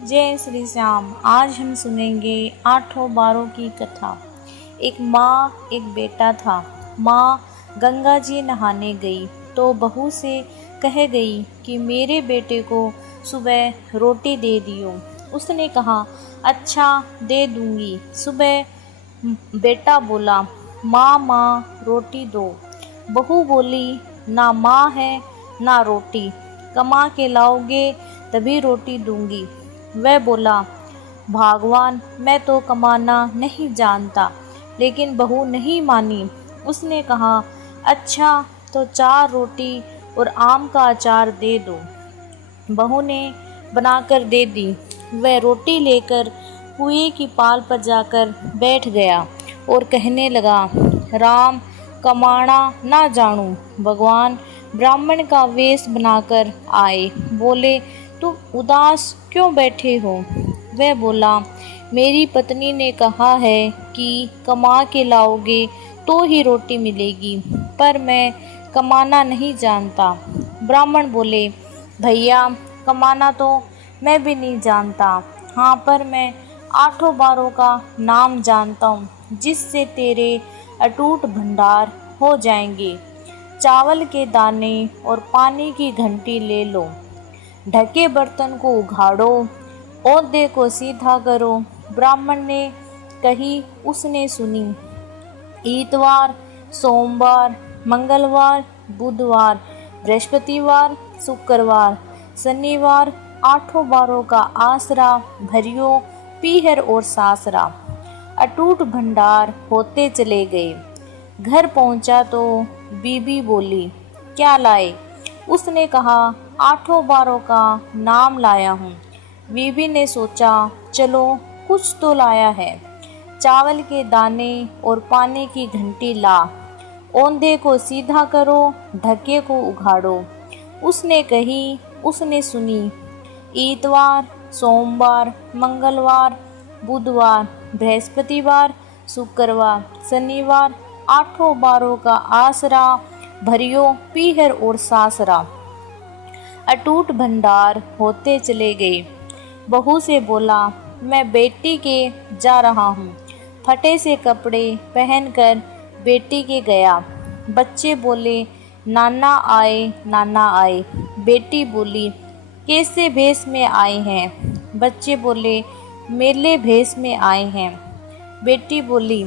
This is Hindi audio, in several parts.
जय श्री श्याम। आज हम सुनेंगे आठों बारों की कथा। एक माँ एक बेटा था। माँ गंगा जी नहाने गई तो बहू से कह गई कि मेरे बेटे को सुबह रोटी दे दियो। उसने कहा अच्छा दे दूंगी। सुबह बेटा बोला माँ माँ रोटी दो। बहू बोली ना माँ है ना रोटी, कमा के लाओगे तभी रोटी दूंगी। वह बोला भगवान मैं तो कमाना नहीं जानता, लेकिन बहू नहीं मानी। उसने कहा अच्छा तो 4 रोटी और आम का अचार दे दो। बहू ने बनाकर दे दी। वह रोटी लेकर कुएं की पाल पर जाकर बैठ गया और कहने लगा राम कमाना ना जानूं। भगवान ब्राह्मण का वेश बनाकर आए। बोले तुम उदास क्यों बैठे हो? वह बोला मेरी पत्नी ने कहा है कि कमा के लाओगे तो ही रोटी मिलेगी, पर मैं कमाना नहीं जानता। ब्राह्मण बोले भैया कमाना तो मैं भी नहीं जानता, हाँ पर मैं आठों बारों का नाम जानता हूँ जिससे तेरे अटूट भंडार हो जाएंगे। चावल के दाने और पानी की घंटी ले लो, ढके बर्तन को उघाड़ो, ओंधे को सीधा करो। ब्राह्मण ने कही उसने सुनी। इतवार, सोमवार, मंगलवार, बुधवार, बृहस्पतिवार, शुक्रवार, शनिवार आठों बारों का आसरा भरियो पीहर और सासरा। अटूट भंडार होते चले गए। घर पहुंचा तो बीबी बोली क्या लाए? उसने कहा आठों बारों का नाम लाया हूँ। बीबी ने सोचा चलो कुछ तो लाया है। चावल के दाने और पानी की घंटी ला, ओंधे को सीधा करो, ढके को उघाड़ो। उसने कही उसने सुनी। इतवार, सोमवार, मंगलवार, बुधवार, बृहस्पतिवार, शुक्रवार, शनिवार आठों बारों का आसरा भरियो पीहर और सासरा। अटूट भंडार होते चले गए। बहू से बोला मैं बेटी के जा रहा हूँ। फटे से कपड़े पहनकर बेटी के गया। बच्चे बोले नाना आए नाना आए। बेटी बोली कैसे भेष में आए हैं? बच्चे बोले मेले भेष में आए हैं। बेटी बोली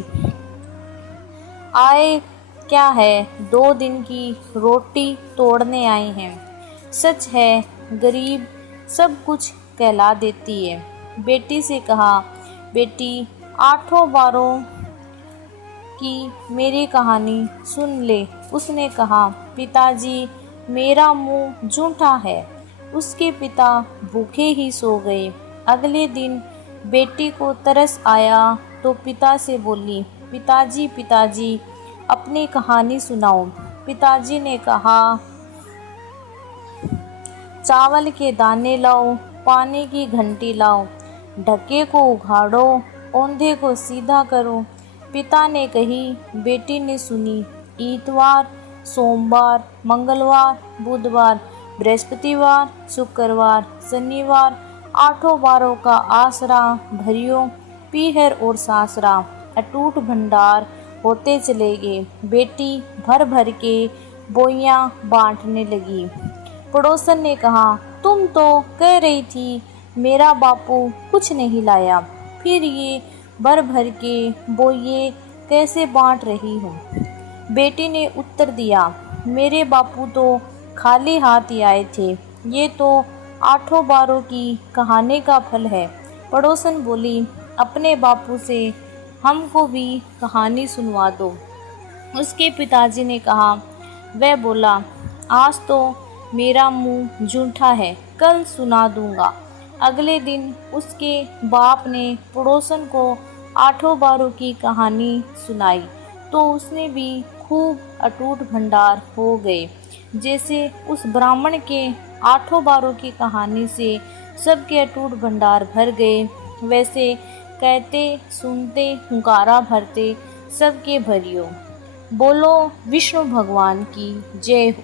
आए क्या है, 2 दिन की रोटी तोड़ने आए हैं। सच है गरीब सब कुछ कहला देती है। बेटी से कहा बेटी आठों बारों की मेरी कहानी सुन ले। उसने कहा पिताजी मेरा मुंह झूठा है। उसके पिता भूखे ही सो गए। अगले दिन बेटी को तरस आया तो पिता से बोली पिताजी पिताजी अपनी कहानी सुनाओ। पिताजी ने कहा चावल के दाने लाओ, पानी की घंटी लाओ, ढके को उघाड़ो, ओंधे को सीधा करो। पिता ने कही बेटी ने सुनी। इतवार, सोमवार, मंगलवार, बुधवार, बृहस्पतिवार, शुक्रवार, शनिवार आठों बारों का आसरा भरियो पीहर और सासरा। अटूट भंडार होते चले गए। बेटी भर भर के बोइयां बांटने लगी। पड़ोसन ने कहा तुम तो कह रही थी मेरा बापू कुछ नहीं लाया, फिर ये भर भर के बोइये कैसे बांट रही हो? बेटी ने उत्तर दिया मेरे बापू तो खाली हाथ ही आए थे। ये तो आठों बारों की कहानी का फल है। पड़ोसन बोली अपने बापू से हमको भी कहानी सुनवा दो। उसके पिताजी ने कहा वह बोला आज तो मेरा मुंह झूठा है, कल सुना दूंगा। अगले दिन उसके बाप ने पड़ोसन को आठों बारों की कहानी सुनाई तो उसने भी खूब अटूट भंडार हो गए। जैसे उस ब्राह्मण के आठों बारों की कहानी से सबके अटूट भंडार भर गए, वैसे कहते सुनते हुंकारा भरते सबके भरियो। बोलो विष्णु भगवान की जय हो।